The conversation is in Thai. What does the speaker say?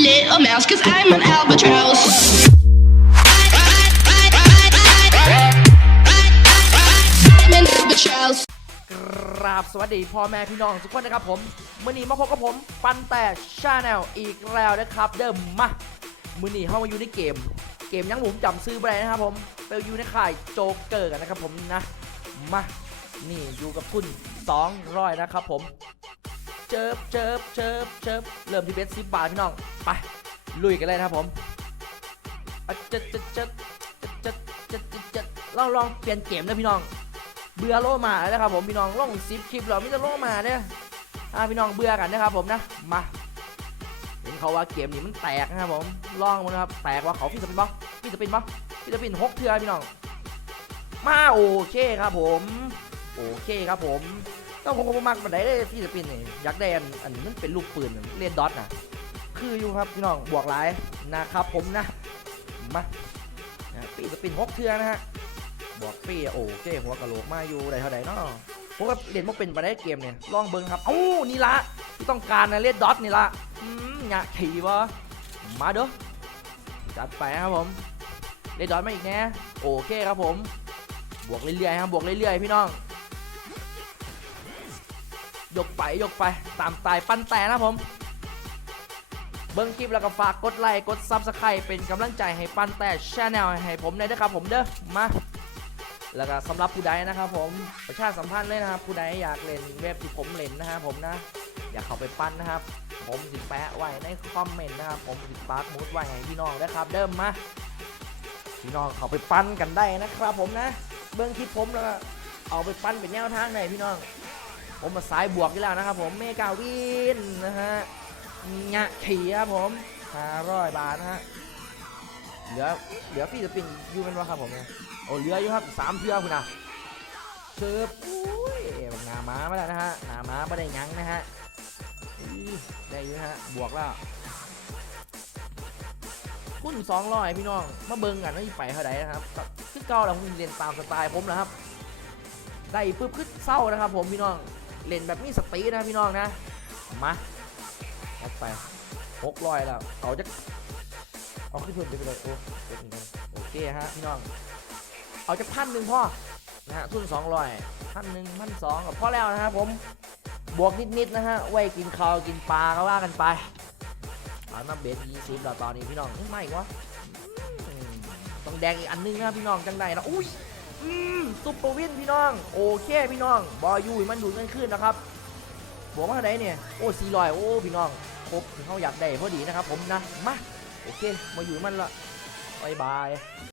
little mouse, cause I'm an albatross. I'm an albatross. กราบสวัสดีพ่อแม่พี่น้องทุกคนนะครับผมมื่อนี้มาพบกับผมปันแต่ชาแนลอีกแล้วนะครับ เดิมมามื่อนี้เข้ามาอยู่ในเกม เกมยังผมจำซื้อไปนะครับผมไปอยู่ในค่ายโจ๊กเกอร์กันนะครับผมนะมานี่อยู่กับคุณ200นะครับผม เจิบเจิบเจิบเจิบเริ่มที่เบสสิบบาทพี่น้อง ไป ลุยกันเลยนะครับผมเจ็ดเจ็ดเจ็ดเจ็ดเจ็ดเจ็ดเจ็ดลองลองเปลี่ยนเกมนะพี่น้อง เบื่อโลมาแล้วนะครับผมพี่น้องลงซิปคลิปเราไม่จะโลมาเนี่ยอ่าพี่น้องเบื่อกันนะครับผมนะ มาเห็นเขาว่าเกมนี้มันแตกนะครับผมลองมันครับแตกว่าเขาพี่จะเป็นบ้พี่จะเป็นบ้พี่จะเป็นหกเทือพี่น้อง มาโอเคครับผม โอเคครับผม ต้องผมผมมักมันได้เลยพี่จะเป็นนี่อยากได้อันอันนี้มันเป็นลูกปืนเล่นดอทนะคืออยู่ครับพี่น้องบวกหลายนะครับผมนะมาอ่าพี่จะเป็นหกเทือนะฮะบอกฟรีอะโอ้เจ้หัวกะโหลกมาอยู่ได้เท่าไหร่เนาะผมก็เล่นมาเป็นไปได้เกมเนี่ยลองเบิ้งครับเอ้านี่ละที่ต้องการนะเล่นดอทนี่ละอืมงะขี่วะมาเด้อจัดไปครับผมเล่นดอทมาอีกแน่โอเคครับผม บวกเรื่อยๆครับบวกเรื่อยๆพี่น้อง ยกไปยกไปตามสไตล์ปั้นแต่นะผมเบิ้งคลิปแล้วก็ฝากกดไลค์กดซับสไครป์เป็นกำลังใจให้ปั้นแต่ชาแนลให้ผมได้ด้วยครับผมเด้อมาแล้วก็สำหรับผู้ใดนะครับผมประชาสัมพันธ์เลยนะครับผู้ใดอยากเล่นเว็บที่ผมเล่นนะครับผมนะอยากเข้าไปปั้นนะครับ ผมสิแปะไว้ในคอมเมนต์นะครับผมสิปาร์กมูดไว้ให้พี่น้องนะครับ เดิมมาพี่น้องเข้าไปปั้นกันได้นะครับ ผมนะ เบื้องที่ผมแล้วก็เอาไปปั้นเป็นแนวทางไหนพี่น้อง ผมมาสายบวกอยู่แล้วนะครับผมเมกาวินนะฮะงะขี่ครับผม500บาทนะฮะเหลือเหลือพี่จะปินยูกันวะครับผมเนี่ยโอ้เรืออยู่ครับสามเทือคุณนะเชิบอุ้ยงาม้ามาแล้วนะฮะงาม้าไม่ได้ยั้งนะฮะได้อยู่นะฮะบวกแล้วคุณสองร้อยพี่น้องมาเบิ่งกันว่าไปเท่าไหร่นะครับคือเก่าแล้วผมเรียนตามสไตล์ผมนะครับได้ปุ๊บขึ้นเศร้านะครับผมพี่น้อง เล่นแบบมีสตินะพี่น้องนะ มาเอาไปหกร้อยแล้ว เอาจะเอาขึ้นเพิ่มไปเลยโอ้เลยโอเคฮะพี่น้อง เอาจากพันหนึ่งพ่อ นะฮะทุนสองร้อยพันหนึ่งพันสองกับพ่อแล้วนะครับผม บวกนิดๆนะฮะ ไว้กินข้าวกินปลาก็ว่ากันไปเอามาเบสยี่สิบแล้วตอนนี้พี่น้องไม่อีกวะอืมต้องแดงอีกอันนึงนะพี่น้องจังใดนะอุ้ยอืม ซุปเปอร์วินพี่น้อง โอเคพี่น้อง บอยยูมันดูดเงินขึ้นนะครับบวกมาเท่าไหร่เนี่ย โอ้สี่ร้อยโอ้พี่น้อง ครบเขาอยากได้พอดีนะครับผมนะ มา โอเค มาอยู่มันละบายบาย